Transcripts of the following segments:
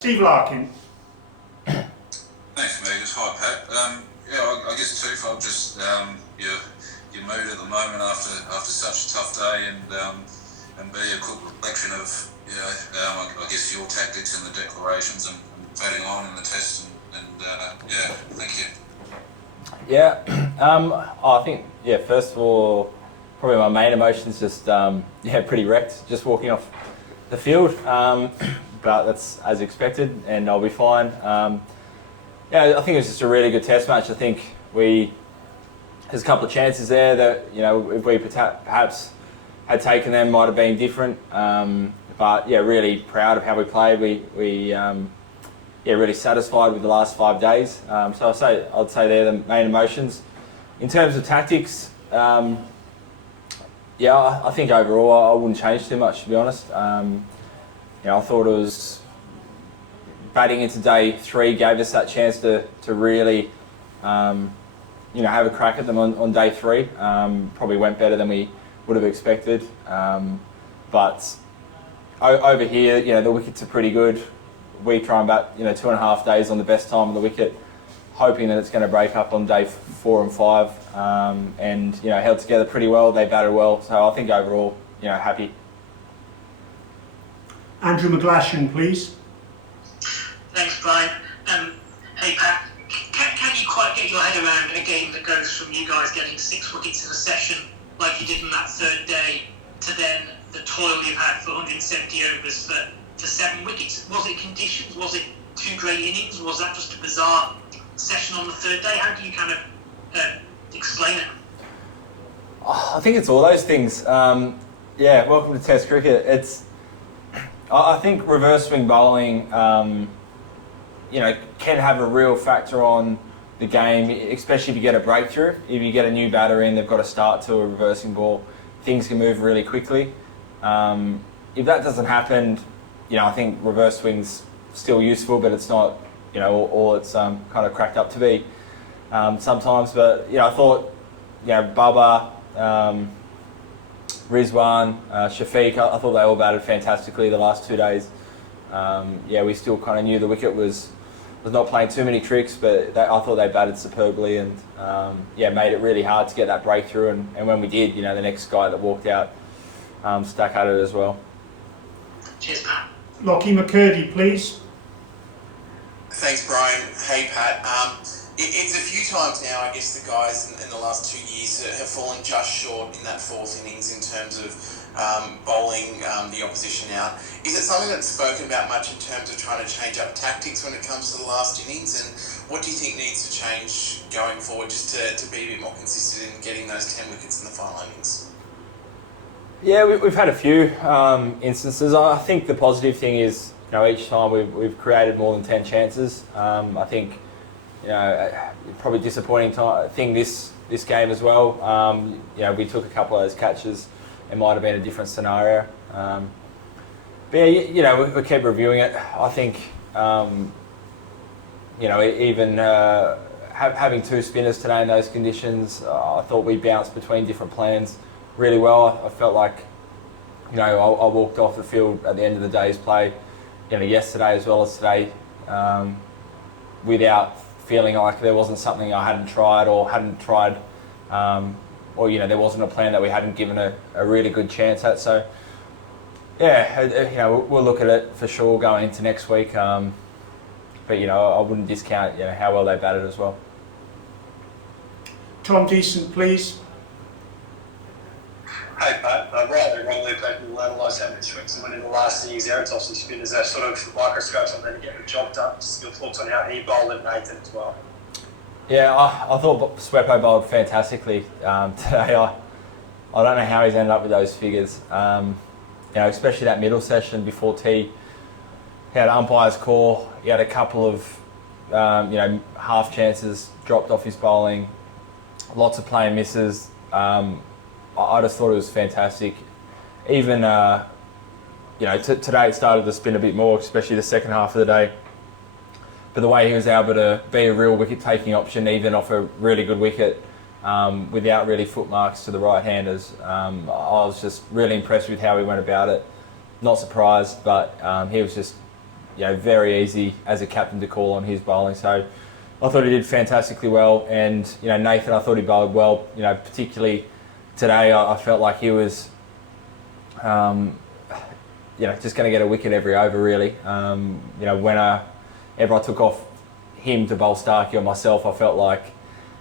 Steve Larkin. Thanks, Megas. Hi, Pat. I guess twofold. Just your mood at the moment after such a tough day, and be a quick reflection of I guess your tactics and the declarations and batting on in the test, and thank you. Yeah, I think first of all, probably my main emotions just pretty wrecked, just walking off the field. But that's as expected, and I'll be fine. I think it was just a really good test match. I think there's a couple of chances there that if we perhaps had taken them, might have been different. But really proud of how we played. We really satisfied with the last 5 days. So I'd say they're the main emotions. In terms of tactics, I think overall I wouldn't change too much, to be honest. I thought it was batting into day 3 gave us that chance to really have a crack at them on day 3. Probably went better than we would have expected. But over here, the wickets are pretty good. We try and bat 2.5 days on the best time of the wicket, hoping that it's going to break up on day 4 and 5. And held together pretty well. They batted well, so I think overall happy. Andrew McGlashan, please. Thanks, Brian. Hey, Pat, can you quite get your head around a game that goes from you guys getting 6 wickets in a session, like you did in that 3rd day, to then the toil you've had for 170 overs for 7 wickets? Was it conditions? Was it 2 great innings? Was that just a bizarre session on the 3rd day? How do you kind of explain it? I think it's all those things. Welcome to Test cricket. I think reverse swing bowling, can have a real factor on the game, especially if you get a breakthrough. If you get a new batter in, they've got to start to a reversing ball, things can move really quickly. If that doesn't happen, I think reverse swing's still useful, but it's not, all it's kind of cracked up to be sometimes. But I thought, Bubba, Rizwan, Shafiq, I thought they all batted fantastically the last 2 days. We still kind of knew the wicket was not playing too many tricks, but I thought they batted superbly and made it really hard to get that breakthrough. And when we did, the next guy that walked out stuck at it as well. Cheers, Pat. Lockie McCurdy, please. Thanks, Brian. Hey, Pat. It's a few times now, I guess, the guys in the last 2 years have fallen just short in that 4th innings in terms of bowling the opposition out. Is it something that's spoken about much in terms of trying to change up tactics when it comes to the last innings? And what do you think needs to change going forward just to be a bit more consistent in getting those 10 wickets in the final innings? Yeah, we've had a few instances. I think the positive thing is, each time we've created more than 10 chances. I think, probably disappointing thing this game as well. We took a couple of those catches. It might have been a different scenario. We kept reviewing it. I think, even having 2 spinners today in those conditions, I thought we bounced between different plans really well. I felt like, I walked off the field at the end of the day's play, yesterday as well as today, without feeling like there wasn't something I hadn't tried, or there wasn't a plan that we hadn't given a really good chance at. So, we'll look at it for sure going into next week. But I wouldn't discount how well they batted as well. Tom Decent, please. Hey, Pat. Rightly or wrongly, people will analyse how many swings and went in the last innings there. It's obviously spinners are sort of microscopes on them to get the job done. Just your thoughts on how he bowled and Nathan as well. Yeah, I thought Swepo bowled fantastically today. I don't know how he's ended up with those figures. Especially that middle session before tea. He had umpire's call. He had a couple of half chances dropped off his bowling. Lots of play and misses. I just thought it was fantastic. Even today it started to spin a bit more, especially the second half of the day. But the way he was able to be a real wicket-taking option, even off a really good wicket, without really foot marks to the right-handers, I was just really impressed with how he went about it. Not surprised, but he was just very easy as a captain to call on his bowling. So I thought he did fantastically well, and Nathan, I thought he bowled well. Particularly today, I felt like he was, just going to get a wicket every over really. Whenever I took off him to bowl Starkey or myself, I felt like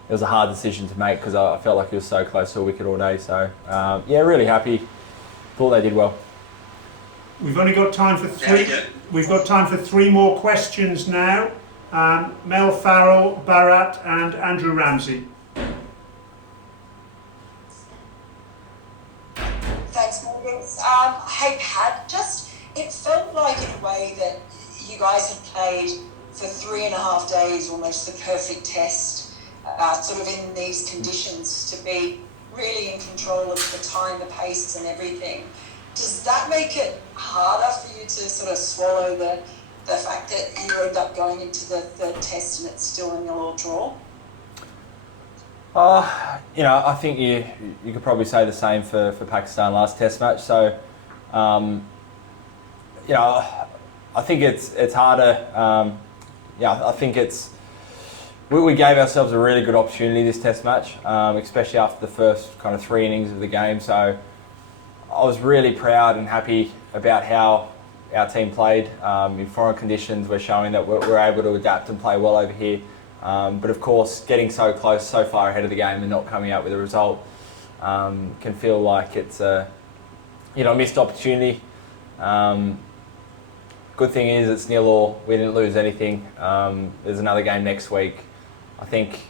it was a hard decision to make because I felt like he was so close to a wicket all day. So really happy. Thought they did well. We've only got time for three. We've got time for three more questions now. Mel Farrell, Bharat, and Andrew Ramsey. Thanks, Morgan. Hey, Pat, it felt like in a way that you guys had played for 3.5 days, almost the perfect test, sort of in these conditions to be really in control of the time, the pace and everything. Does that make it harder for you to sort of swallow the fact that you end up going into the third test and it's still a 0-0 draw? I think you could probably say the same for Pakistan last test match. So, I think it's harder. I think we gave ourselves a really good opportunity this test match, especially after the first kind of 3 innings of the game. So I was really proud and happy about how our team played. In foreign conditions, we're showing that we're able to adapt and play well over here. But of course, getting so close, so far ahead of the game and not coming out with a result can feel like it's a missed opportunity. Good thing is it's 0-0. We didn't lose anything. There's another game next week. I think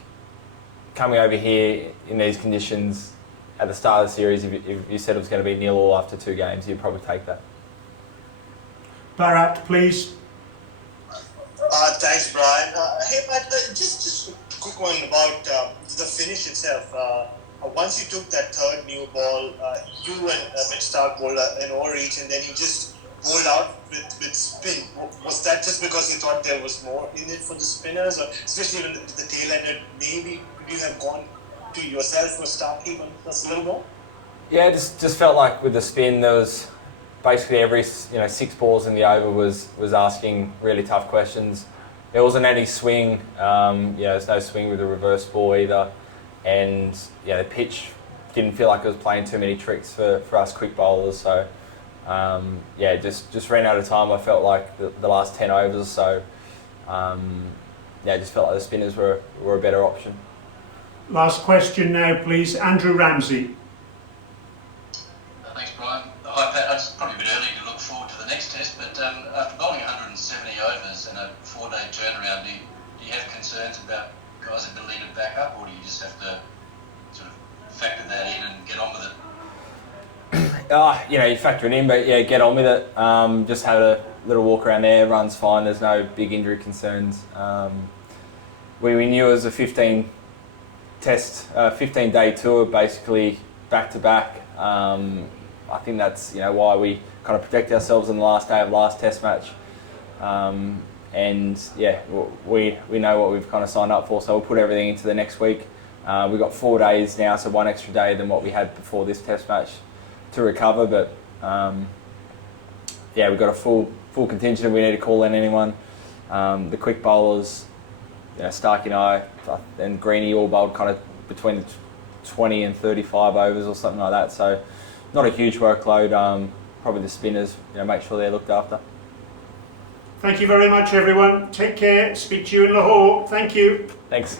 coming over here in these conditions at the start of the series, if you said it was going to be 0-0 after 2 games, you'd probably take that. Bharat, please. Thanks, Brian. Hey, Matt, just a quick one about the finish itself. Once you took that third new ball, you and Mitch Stark bowled an over each, and then you just bowled out with spin. Was that just because you thought there was more in it for the spinners, or especially when the tail ended? Maybe could you have gone to yourself or Stark even a little more? Yeah, just felt like with the spin, there was basically every 6 balls in the over was asking really tough questions. There wasn't any swing. There's no swing with the reverse ball either, and the pitch didn't feel like it was playing too many tricks for us quick bowlers. So just ran out of time. I felt like the last 10 overs. So just felt like the spinners were a better option. Last question now, please. Andrew Ramsey. Thanks, Brian. Hi, Pat. It's probably a bit early to look forward to the next test, but after bowling 170 overs and a 4-day turnaround, do you have concerns about guys' ability to back up, or do you just have to sort of factor that in and get on with it? You factor it in, but get on with it. Just had a little walk around there. Everyone's fine. There's no big injury concerns. We knew it was a 15-day tour, basically back to back. I think that's why we kind of protect ourselves on the last day of last test match. We know what we've kind of signed up for, so we'll put everything into the next week. We've got 4 days now, so 1 extra day than what we had before this test match to recover. But we've got a full contingent if we need to call in anyone. The quick bowlers, Starkey and I and Greenie all bowled kind of between 20 and 35 overs or something like that. So not a huge workload. Probably the spinners, make sure they're looked after. Thank you very much, everyone. Take care. Speak to you in Lahore. Thank you. Thanks.